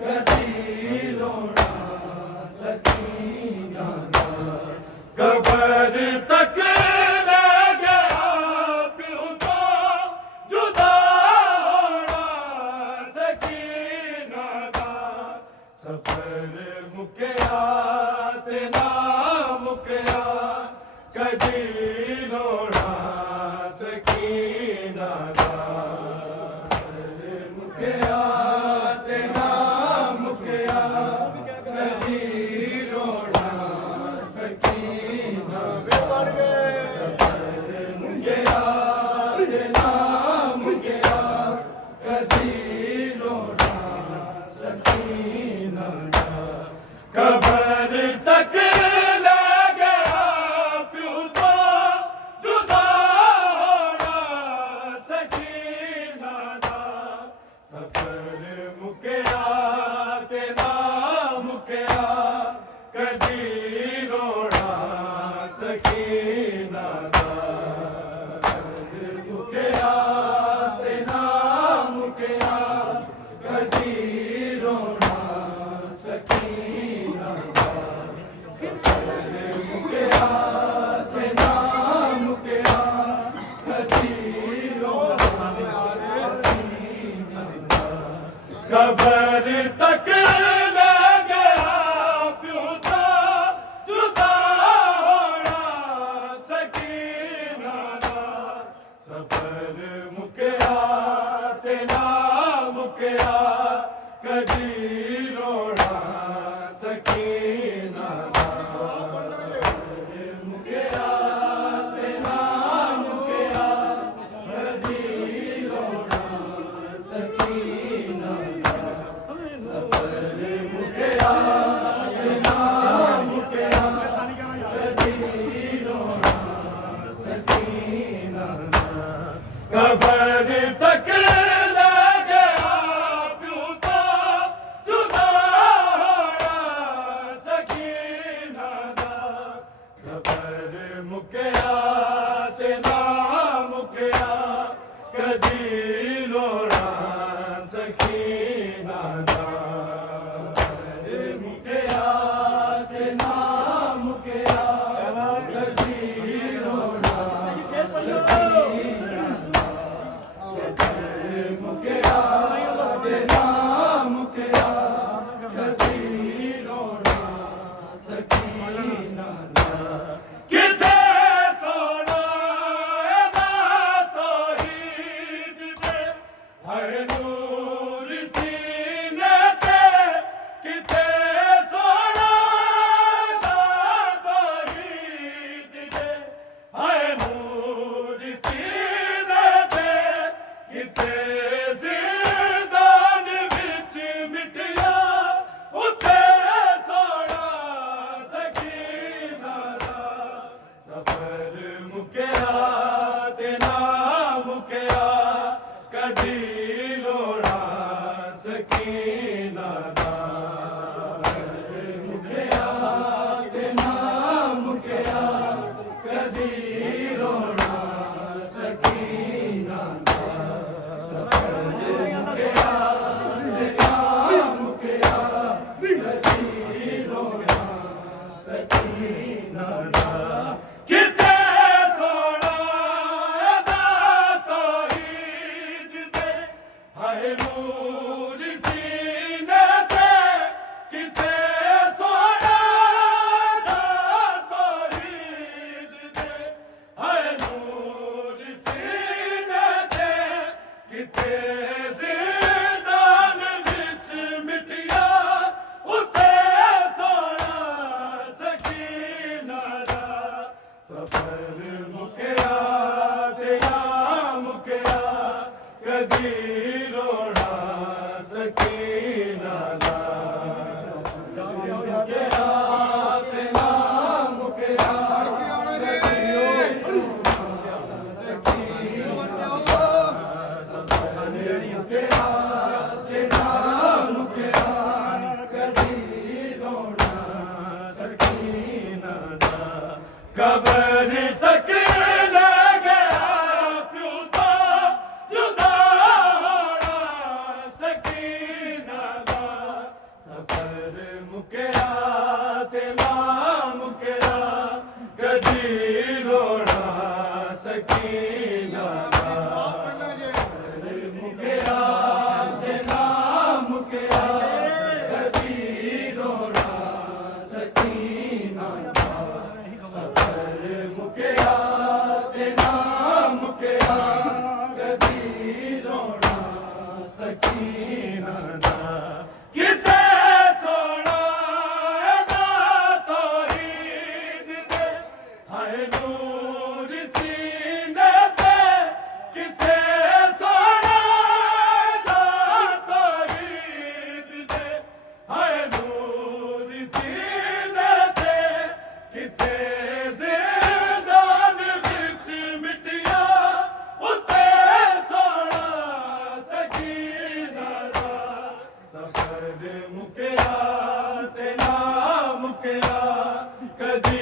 कदी रोना सकीना दा कबर तक ले गया प्यू तो जुदा होना सकीना दा सफर मुकया ते ना मुकया कदी रोना सकीना दा मुकया ते ना मुकया कदी रोना सकीना सफर मुकया ते ना मुकया कदी रोना सकीना कबर तक ले गया प्यू तो जुदा होना सकीना दा सफर मुकया ते ना मुकया कदी रोना सकीना दा मुकया ते ना मुकया कदी रोना सकीना दा सफर मुकया ते ना मुकया कदी रोना सकीना दा कबर तक ले गया प्यू तो जुदा होना सकीना दा सफर मुकया ते ना मुकया कदी रोना सकीना दा मुकया ते ना मुकया कदी रोना सकीना दा सफर मुकया ते ना मुकया कदी रोना सकीना दा कबर तक ले गया प्यू तो जुदा होना सकीना दा सफर मुकया ते ना मुकया कदी रोना सकीना दा सफर मुकया ते ना मुकया कदी रोना सकीना दा सफर मुकया ते ना मुकया कदी रोना सकीना दा किथे सोना एदा तौहीद दे है नूर सीने ते किथे सोना एदा तौहीद दे है नूर सीने ते किथे ज़िंदान विच मिटिया उथे सोना सकीना दा सफर मुकया ते ना मुकया कदी रोना सकीना दा सफर मुकया ते ना मुकया कदी रोना सकीना दा सफर मुकया ते ना मुकया कदी रोना सकीना दा किथे सोना एदा तौहीद दे है नूर सीने ते किथे सोना एदा तौहीद दे है नूर सीने ते किथे ज़िंदान विच मिटिया उथे सोना सकीना दा सफर मुकया ते ना मुकया कदी रोना सकीना दा मुकया ते ना मुकया कदी रोना सकीना दा सफर मुकया ते ना मुकया कदी रोना सकीना दा कबर तक ले गया प्यू तो जुदा होना सकीना दा ਮੁਕਿਆ ਤੇ ਨਾ ਮੁਕਿਆ ਕਦੀ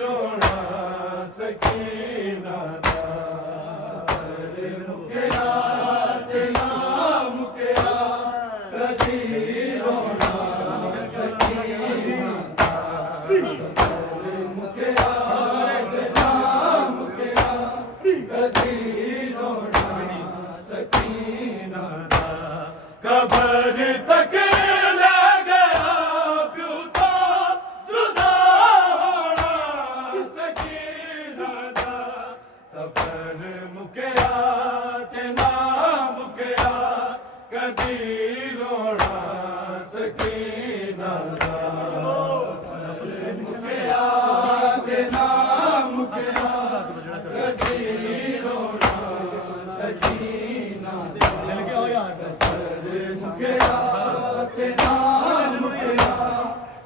ਰੋਣਾ ਸਕੀਨਾ ਦਾ ਸਫਰ ਮੁਕਿਆ ਤੇ ਨਾ ਮੁਕਿਆ ਕਦੀ ਰੋਣਾ ਸਕੀਨਾ ਦਾ ਸਫਰ ਮੁਕਿਆ ਤੇ ਨਾ ਮੁਕਿਆ ਕਦੀ ਰੋਣਾ ਸਕੀਨਾ ਦਾ ਕਬਰ ਤੱਕ ਲੈ ਗਿਆ ਪਿਉ ਤੋਂ ਜੁਦਾ ਹੋਣਾ ਸਕੀਨਾ ਦਾ ਸਫਰ ਮੁਕਿਆ ਤੇ ਨਾ ਮੁਕਿਆ ਕਦੀ ਰੋਣਾ ਸਕੀਨਾ ਦਾ ਸਫਰ ਮੁਕਿਆ ਤੇ ਨਾ ਮੁਕਿਆ ਕਦੀ ਰੋਣਾ ਸਕੀਨਾ ਦਾ ਮਿਲ ਗਿਆ ਹੋ ਯਾਰ ਮੁਕਿਆ ਤੇ ਨਾ ਮੁਕਿਆ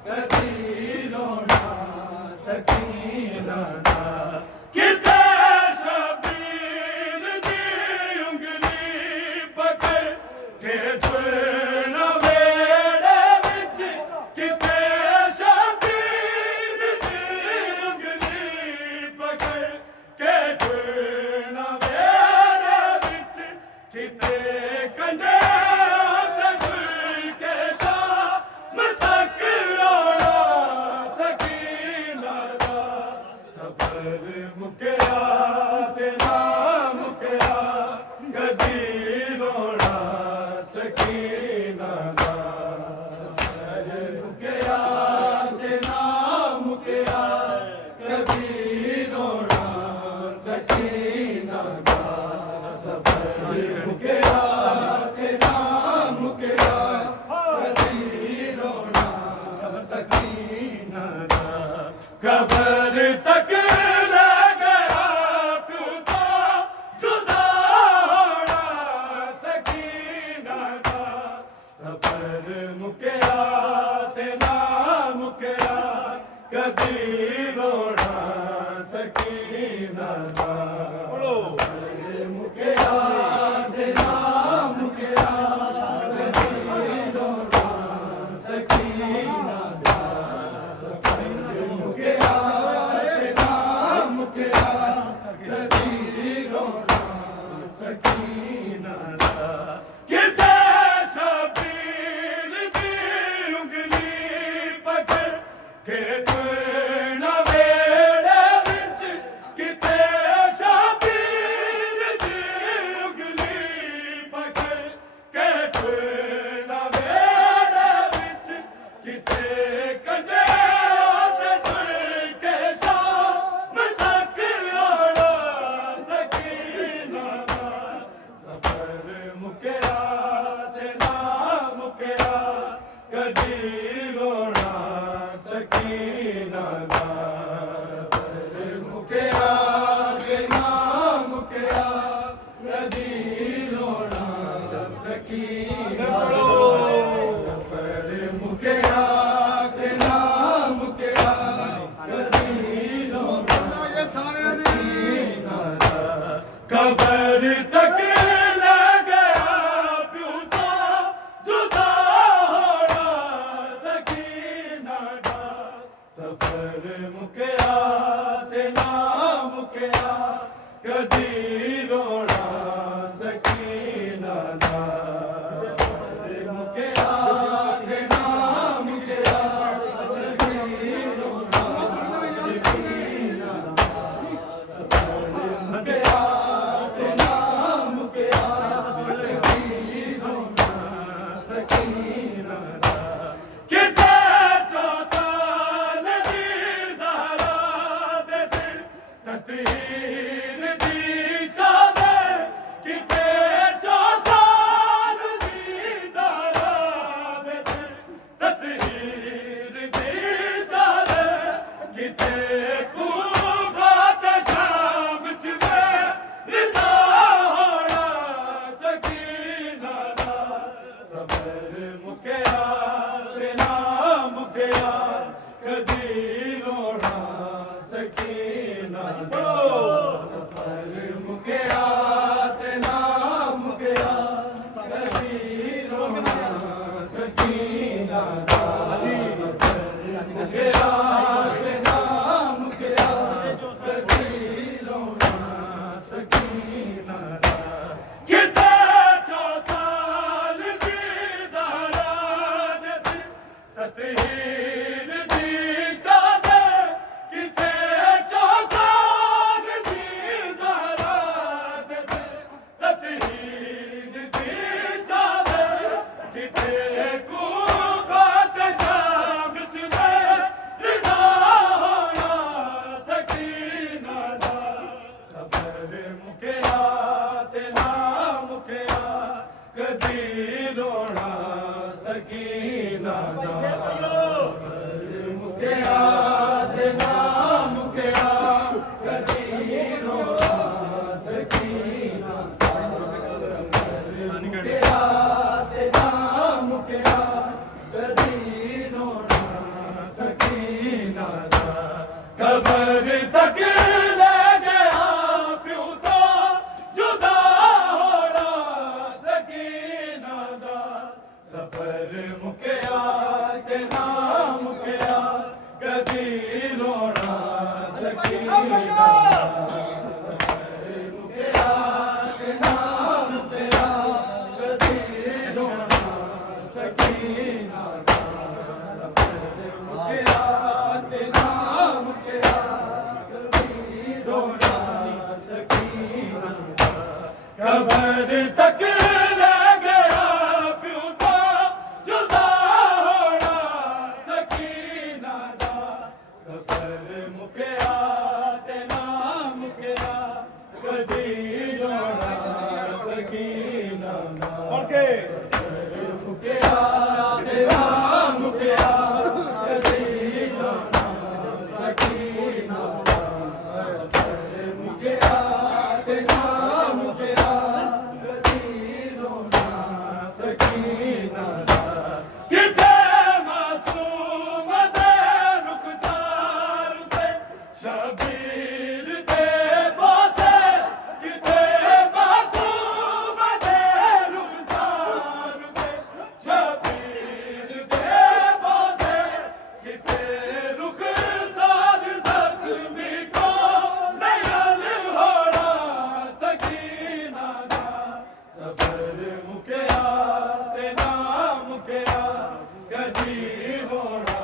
ਕਦੀ ਰੋਣਾ ਸਕੀਨਾ ਦਾ ਕਿਤੇ ਸ਼ਬੀਰ ਦੀ ਉਂਗਲੀ ਪਕੜ ਕੇ ਛੁਣਾ ਵੇੜੇ ਵਿੱਚ ਕਿਤੇ ਸ਼ਬੀਰ ਦੀ ਉਂਗਲੀ ਪਕੜ ਕੇ ਛੁਣਾ ਵੇੜੇ ਵਿੱਚ ਕਿਤੇ ਕੰਡੇ ਮੁਕਿਆ ਤੇ ਨਾ ਮੁਕਿਆ ਕਦੀ ਰੋਣਾ ਸਕੀਨਾ ਦਾ ਸਫਰ ਮੁਕਿਆ ਤੇ ਨਾ ਮੁਕਿਆ ਕਦੀ ਰੋਣਾ ਸਕੀਨਾ ਦਾ ਸਫਰ ਮੁਕਿਆ ਤੇ ਨਾ ਮੁਕਿਆ ਕਦੀ ਰੋਣਾ ਸਕੀਨਾ ਦਾ ਕਬਰ ਤੱਕ ਮੁਕਿਆ ਤੇ ਨਾ ਮੁਕਿਆ ਕਦੀ ਰੋਣਾ ਸਕੀਨਾ ਦਾ ਮੁਕਿਆ ਤੇ ਨਾ ਮੁਕਿਆ ਕਦੀ ਰੋਣਾ ਸਕੀਨਾ ਦਾ ਮੁਕਿਆ ਤੇ ਨਾ ਮੁਕਿਆ ਕਦੀ ਰੋਣਾ ਸਕੀਨਾ ਦਾ ਕਿਤੇ ਕਿ ਟੁਣਾ ਵੇੜੇ ਵਿੱਚ ਕਿਤੇ ਸ਼ਬੀਰ ਦੀ ਉਂਗਲੀ ਪਕੜ ਕੇ ਟੁਣਾ ਵੇੜੇ ਵਿੱਚ ਕਿਤੇ ਕੰਡੇ ਤੇ ਛੁੜ ਕੇ ਸ਼ਾਮ ਤੱਕ ਆਉਣਾ ਸਕੀਨਾ ਦਾ ਸਫਰ ਮੁਕਿਆ ਤੇ ਨਾ ਮੁਕਿਆ ਕਦੀ ਰੋਣਾ ਸਕੀਨਾ ਦਾ ਸਫਰ ਮੁਕਿਆ ਤੇ ਨਾ ਮੁਕਿਆ ਕਦੀ ਰੋਣਾ ਸਕੀਨਾ ਦਾ ਸਫਰ ਮੁਕਿਆ ਤੇ ਨਾ ਮੁਕਿਆ ਕਦੀ ਰੋਣਾ ਸਕੀਨਾ ਦਾ ਕਬਰ ਤੱਕ ਲੈ ਗਿਆ ਪਿਉ ਤੋਂ ਜੁਦਾ ਹੋਣਾ ਸਕੀਨਾ ਦਾ ਸਫਰ ਮੁਕਿਆ ਤੇ ਨਾ ਮੁਕਿਆ ਕਦੀ ਰੋਣਾ ਸਕੀਨਾ ਦਾ ਸਫਰ ਮੁਕਿਆ ਤੇ ਨਾ ਮੁਕਿਆ ਕਦੀ ਰੋਣਾ ਸਕੀਨਾ ਦਾ ਸਫਰ ਮੁਕਿਆ ਤੇ ਨਾ ਮੁਕਿਆ ਕਦੀ ਰੋਣਾ ਸਕੀਨਾ ਦਾ ਕਿਤੇ ਤਤਹੀਰ ਦੀ ਚਾਵੇ ਕਿਤੇ ਚੌਸਾਨ ਦੀ ਜ਼ਾਰਾ ਦੇ ਤਤਹੀਰ ਦੀ ਚਾਵੇ ਕਿਤੇ ਕੂਫਾ ਤੇ ਸ਼ਾਮ ਚ ਰਿਦਾ ਹੋਣਾ ਸਕੀਨਾ ਦਾ ਸਫਰ ਮੁਕਿਆ ਤੇ ਨਾ ਮੁਕਿਆ ਕਦੀ ਰੋਣਾ ਸਕੀਨਾ ਦਾ ਸਫਰ ਮੁਕਿਆ ਤੇ ਨਾ ਮੁਕਿਆ ਕਦੀ ਰੋਣਾ ਸਕੀਨਾ ततहीर दी चादर किथे चौसाग दी ज़हरा दसे ततहीर दी चादर किथे कूफा ते शाम च रिदा होया सकीना दा सफर मुकिया ते ना मुकिया कदी रोना सकीना दा मुकिया ते ना मुकिया कदी रोना सकीना दा मुकिया ते ना मुकिया कदी रोना सकीना दा कबर तक ले गया प्यू तो जुदा होना सकीना दा सफर मुकिया ते ना मुकिया कदी रोना सकीना दा सफर मुकिया ते ना मुकिया कदी रोना सकीना दा सफर मुकिया ते ना मुकिया कदी रोना सकीना दा कबर तक ले गया प्यू तो जुदा होना सकीना दा सफर मुकिया ते ना मुकिया कदी रोना सकीना दा मुकिया ते ना मुकिया कदी रोना सकीना दा सफर मुकिया ते ना मुकिया कदी रोना सकीना दा किथे मासूम दे रुखसार ते शबीर दे बोसे किथे मासूम दे रुखसार ते शबीर दे बोसे किथे रुखसार ज़ख्मी को नयल होना सकीना दा सफर मुकिया ते ना मुकिया कदी होना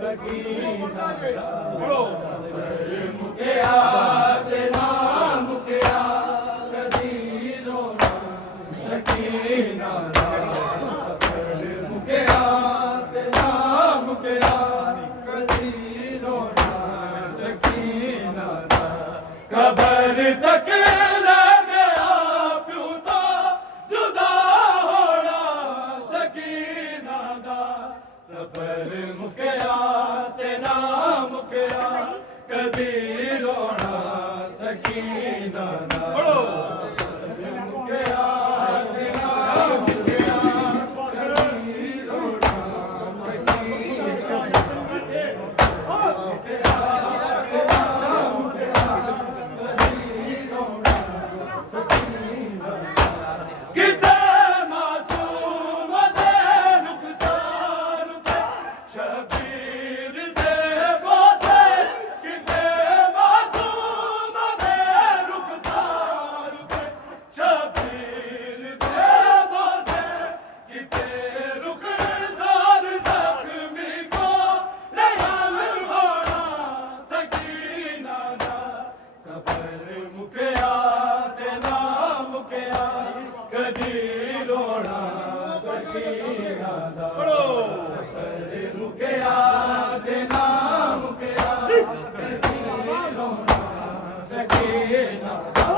सकीना दा सफर मुकिया ते ना मुकिया कदी रोना सकीना दा सफर मुकिया ते ना मुकिया कदी रोना सकीना दा कबर तक ले गया प्यू तो जुदा होना सकीना दा सफर मुकिया ते ना मुकिया कदी रोना सकीना दा मुकिया ते ना मुकिया कदी रोना सकीना दा मुकिया ते ना मुकिया कदी रोना सकीना दा किथे मासूम दे रुखसार ते शबीर दे बोसे किथे मासूम दे रुखसार ते शबीर दे बोसे किथे रुखसार ज़ख्मी को नयल होना सकीना दा सफर मुकिया ते ना मुकिया कदी रोना सकीना दा सफर मुकिया ते ना मुकिया कदी रोना सकीना दा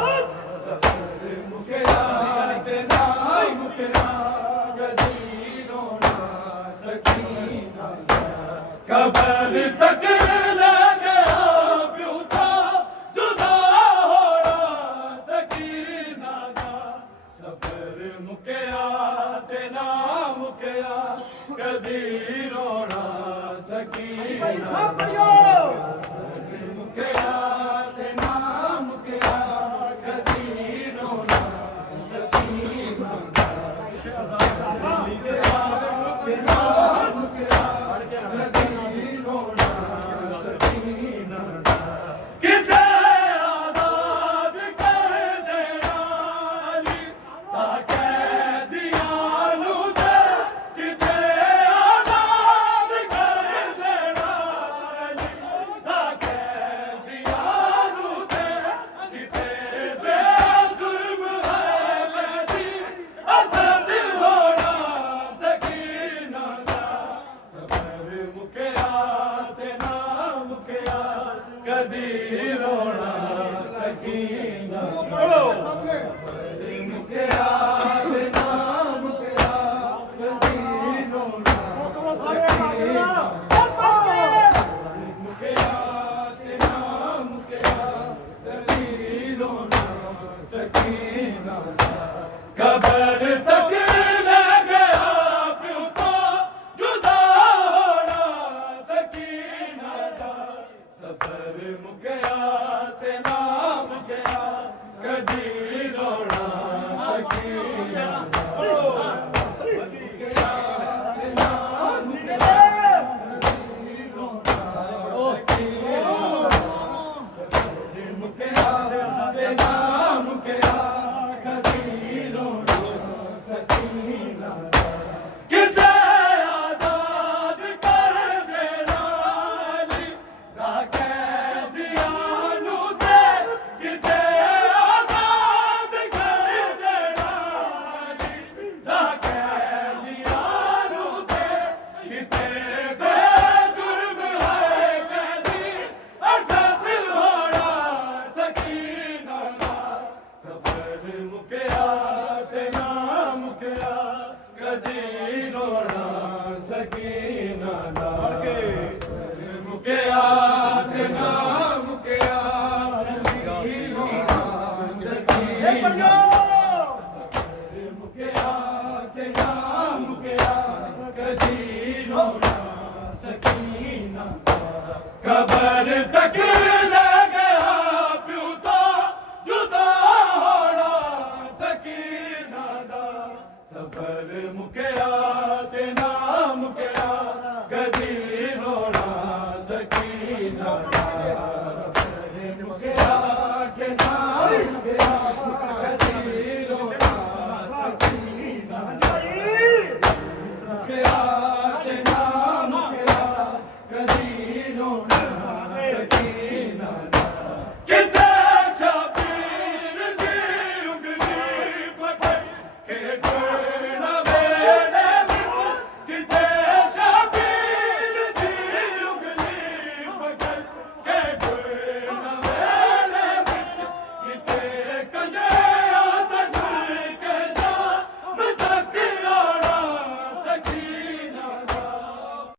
सफर मुकिया ते ना मुकिया कदी रोना सकीना दा कबर तक ले गया प्यू तो जुदा होना सकीना दा सफर मुकिया ते ना मुकिया कदी रोना सकीना दा मुकिया ते ना मुकिया कदी रोना सकीना दा मुकिया ते ना मुकिया कदी रोना सकीना दा किथे आज़ाद कर देना अली ताके दिया नू ते किथे आज़ाद कदी रोना सकीना मुकिया ते ना मुकिया कदी रोना सकीना मुकिया ते ना मुकिया कदी रोना सकीना कबर तक ले गया प्यों तो जुदा होना सकीना दा सफर मुकिया ते ना मुकिया कदी रोना सकीना मुकिया ते ना मुकिया कदी रोना सकीना मुकिया ते ना मुकिया कदी रोना सकीना किते आजाद कर देना अली दा कैदियां नू ते किते आजाद कर देना अली दा कैदियां नू ते किते बेजुर्म है कैदी असद होना सकीना दा सफर मुकिया ते ना मुकिया कदी रोना सकीना दा मुकिया ते ना मुकिया कदी रोना सकीना मुकिया ते ना मुकिया कदी रोना सकीना कबर